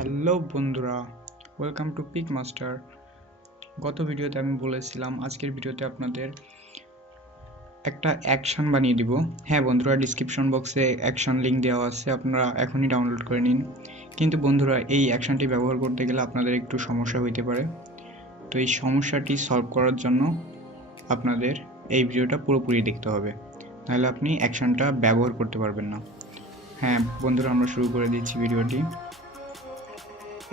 Hello বন্ধুরা, welcome to pick master. গত ভিডিওতে আমি বলেছিলাম আজকের ভিডিওতে আপনাদের একটা অ্যাকশন বানিয়ে দিব। হ্যাঁ বন্ধুরা, ডিসক্রিপশন বক্সে অ্যাকশন লিঙ্ক দেওয়া আছে, আপনারা এখনই ডাউনলোড করে নিন। কিন্তু বন্ধুরা, এই অ্যাকশনটি ব্যবহার করতে গেলে আপনাদের একটু সমস্যা হইতে পারে। তো এই সমস্যাটি সলভ করার জন্য আপনাদের এই ভিডিওটা পুরোপুরি দেখতে হবে, নাহলে আপনি অ্যাকশনটা ব্যবহার করতে পারবেন না। হ্যাঁ বন্ধুরা, আমরা শুরু করে দিচ্ছি ভিডিওটি।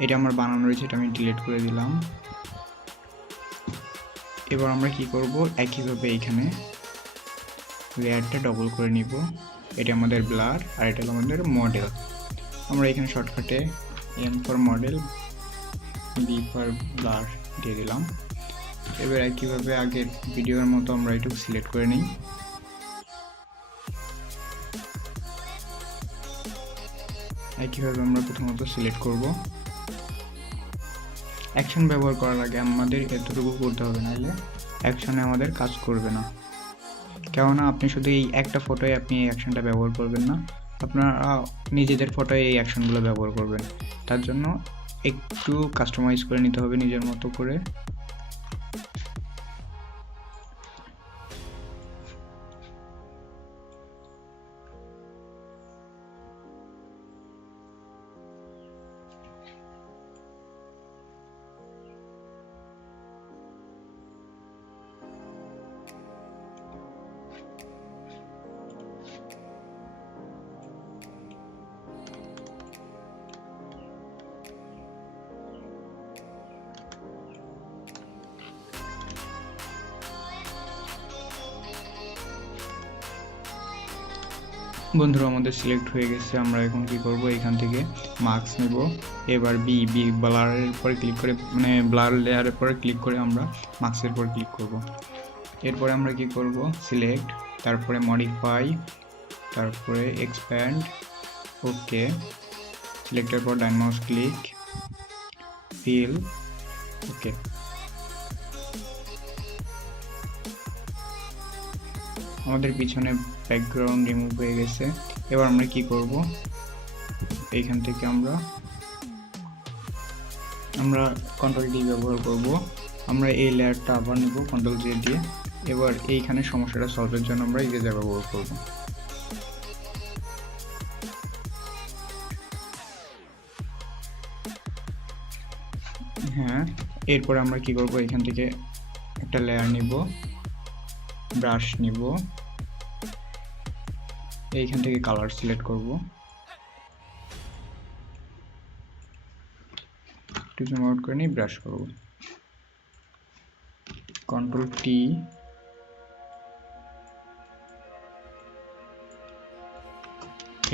এটা আমার বানানো রয়েছে, এটা আমি ডিলিট করে দিলাম। এবার আমরা কি করব, একইভাবে এখানে লেয়ারটা ডবল করে নিব। এটা আমাদের ব্লার আর এটা হলো আমাদের মডেল। আমরা এখানে শর্টকাটে M for model, B for blur দিয়ে দিলাম। এবার একইভাবে আগের ভিডিওর মতো আমরা একটু সিলেক্ট করে নিই। একইভাবে আমরা প্রথমত সিলেক্ট করব। অ্যাকশন ব্যবহার করার আগে আমাদের এতটুকু করতে হবে, নাহলে অ্যাকশনে আমাদের কাজ করবে না। কেননা আপনি শুধু এই একটা ফটোয় আপনি এই অ্যাকশনটা ব্যবহার করবেন না, আপনারা নিজেদের ফটোয় এই অ্যাকশনগুলো ব্যবহার করবেন। তার জন্য একটু কাস্টমাইজ করে নিতে হবে নিজের মতো করে। বন্ধুরা, আমাদের সিলেক্ট হয়ে গেছে। আমরা এখন কি করব, এখান থেকে মার্কস নেব। এবার বি ব্লারের পরে ক্লিক করে, মানে ব্লার লেয়ারের পরে ক্লিক করে আমরা মার্কসের পর ক্লিক করব। এরপরে আমরা কি করব, সিলেক্ট, তারপরে মডিফাই, তারপরে এক্সপ্যান্ড, ওকে। সিলেক্টের পর ডান মাউস ক্লিক, ফিল, ওকে। আমাদের পিছনে ব্যাকগ্রাউন্ড রিমুভ হয়ে গেছে। এবার আমরা কি করব, এইখান থেকে আমরা কন্ট্রোল ডি ব্যবহার করব। আমরা এই লেয়ারটা আবার নেব কন্ট্রোল জে দিয়ে। এবার এইখানে সমস্যাটা সলভের জন্য আমরা ইরেজার ব্যবহার করব। হ্যাঁ, এরপর আমরা কি করব, এখান থেকে একটা লেয়ার নিব, ব্রাশ নিব, এইখান থেকে কালার সিলেক্ট করব, একটু জুম আউট করে নিই, ব্রাশ করব, কন্ট্রোল টি,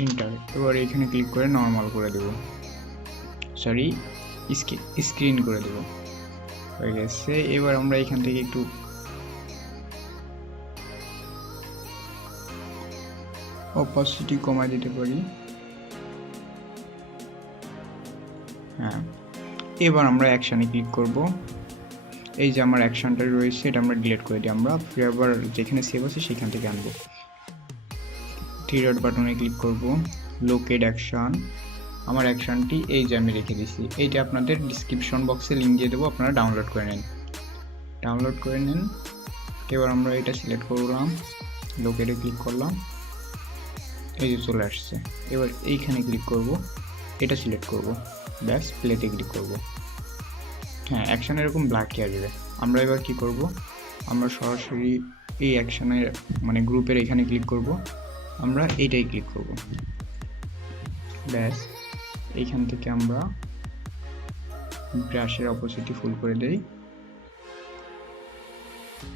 এন্টার। এবার এখানে ক্লিক করে নর্মাল করে দেব, সরি স্ক্রিন করে দেব, হয়ে গেছে। এবার আমরা এখান থেকে একটু অপাসিটি কমায় দিতে পারি। হ্যাঁ, এবার আমরা অ্যাকশানে ক্লিক করব। এই যে আমার অ্যাকশনটা রয়েছে, এটা আমরা ডিলিট করে দিই। আমরা আবার যেখানে সেভ আছে সেখান থেকে আনবো। থ্রি ডট বাটনে ক্লিক করব, লোকেট অ্যাকশন। আমার অ্যাকশনটি এই যে আমি রেখে দিছি, এইটা আপনাদের ডিসক্রিপশন বক্সে লিঙ্ক দিয়ে দেবো, আপনারা ডাউনলোড করে নিন। এবার আমরা এটা সিলেক্ট করলাম, লোকেটে ক্লিক করলাম, এই যে চলে আসছে। এবার এইখানে ক্লিক করব, এটা সিলেক্ট করব, ব্যাস প্লেতে ক্লিক করব। হ্যাঁ, অ্যাকশন এরকম ব্ল্যাকই আসবে। আমরা এবার কি করব, আমরা সরাসরি এই অ্যাকশনের মানে গ্রুপের এখানে ক্লিক করব, আমরা এইটাই ক্লিক করব, ব্যাস। এইখান থেকে আমরা ব্রাশের অপোজিটি ফুল করে দেই।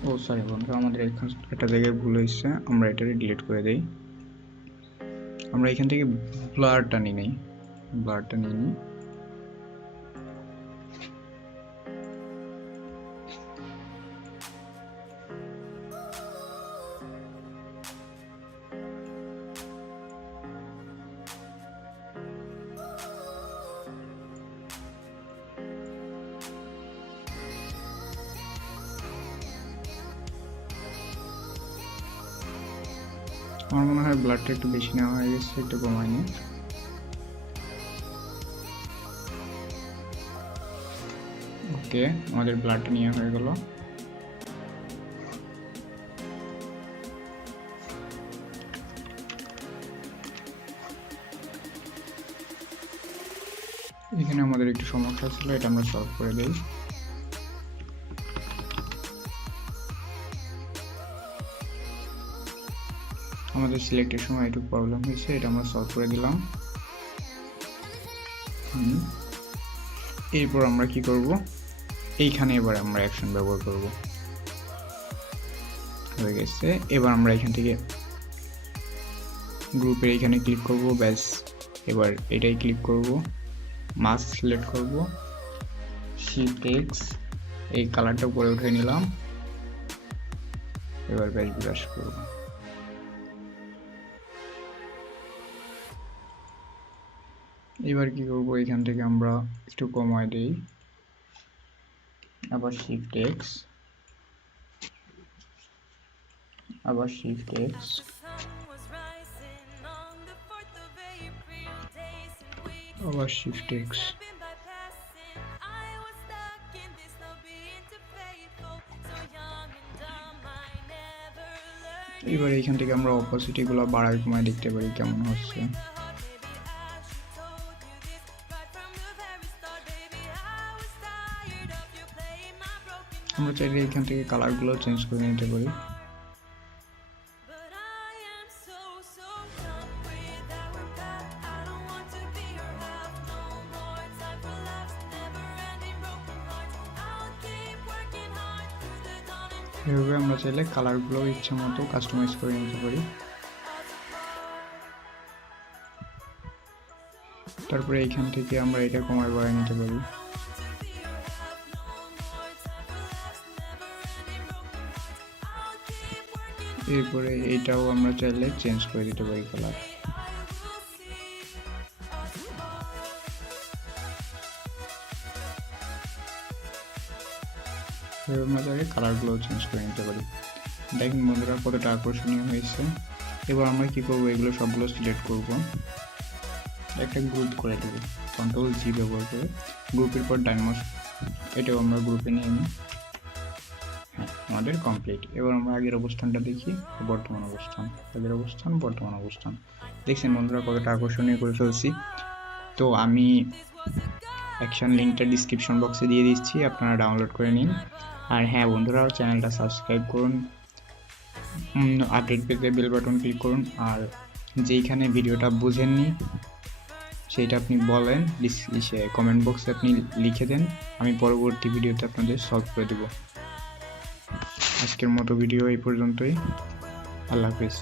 ও সরি বন্ধু, আমাদের এখানে একটা জায়গায় ভুল হয়েছে, আমরা এটাকে ডিলিট করে দেই। আমরা এখান থেকে ব্লারটা নিয়ে নিই। আমার মনে হয় ব্লাডটা একটু বেশি নেওয়া হয়ে গেছে, একটু কমায় নিই। ওকে, আমাদের ব্লাডটা নিয়ে হয়ে গেল। এখানে আমাদের একটু সমস্যা ছিল, এটা আমরা সলভ করে দিই। আমাদের সিলেক্টের সময় একটু প্রবলেম হয়েছে, এটা আমরা সলভ করে দিলাম। এরপর আমরা কি করব, এইখানে এবার আমরা অ্যাকশন ব্যবহার করব। হয়ে গেছে। এবার আমরা এখান থেকে গ্রুপের এখানে ক্লিক করব, ব্যাস এবার এটাই ক্লিক করব, মাস্ক সিলেক্ট করব, শিফট এক্স, এই কালারটা উপরে উঠে নিলাম। এবার ব্যাস ব্রাশ করব। এবার কি করব, এখান থেকে আমরা একটু কমায় দেই, আবার শিফট এক্স, আবার শিফট এক্স, আবার শিফট এক্স। এবার এইখান থেকে আমরা অপোসিটি গুলো বাড়ায় কমায় দেখতে পারি কেমন হচ্ছে। আমরা চাইলে এখান থেকে কালার গুলো চেঞ্জ করে নিতে পারি। এভাবে আমরা চাইলে কালার গুলো ইচ্ছা মতো কাস্টমাইজ করে নিতে পারি। তারপরে এইখান থেকে আমরা এটা কমায় বাড়ায় নিতে পারি। এরপরে এইটাও আমরা চাইলে চেঞ্জ করে দিতে পারি কালার। কালারগুলো চেঞ্জ করে নিতে পারি। দেখেন বন্ধুরা কতটা আকর্ষণীয় হয়েছে। এবার আমরা কি করব, এগুলো সবগুলো সিলেক্ট করব, একটা গ্রুপ করে দেব, কন্ট্রোল জি ব্যবহার করে গ্রুপের পর ডাইনামোস, এটাও আমরা গ্রুপে নিয়ে নিই। হ্যাঁ, আমাদের কমপ্লিট। এবার আমরা আগের অবস্থানটা দেখি, বর্তমান অবস্থান, আগের অবস্থান, বর্তমান অবস্থান। দেখছেন বন্ধুরা কতটা আকর্ষণীয় করে ফেলছি। তো আমি অ্যাকশন লিঙ্কটা ডিসক্রিপশন বক্সে দিয়ে দিচ্ছি, আপনারা ডাউনলোড করে নিন। আর হ্যাঁ বন্ধুরা, চ্যানেলটা সাবস্ক্রাইব করুন, আপডেট পেতে বেল বাটন ক্লিক করুন। আর যেইখানে ভিডিওটা বুঝেননি সেইটা আপনি বলেন, কমেন্ট বক্সে আপনি লিখে দেন, আমি পরবর্তী ভিডিওতে আপনাদের সলভ করে দেব। আজকের মতো ভিডিও এই পর্যন্তই। আল্লাহ হাফেজ।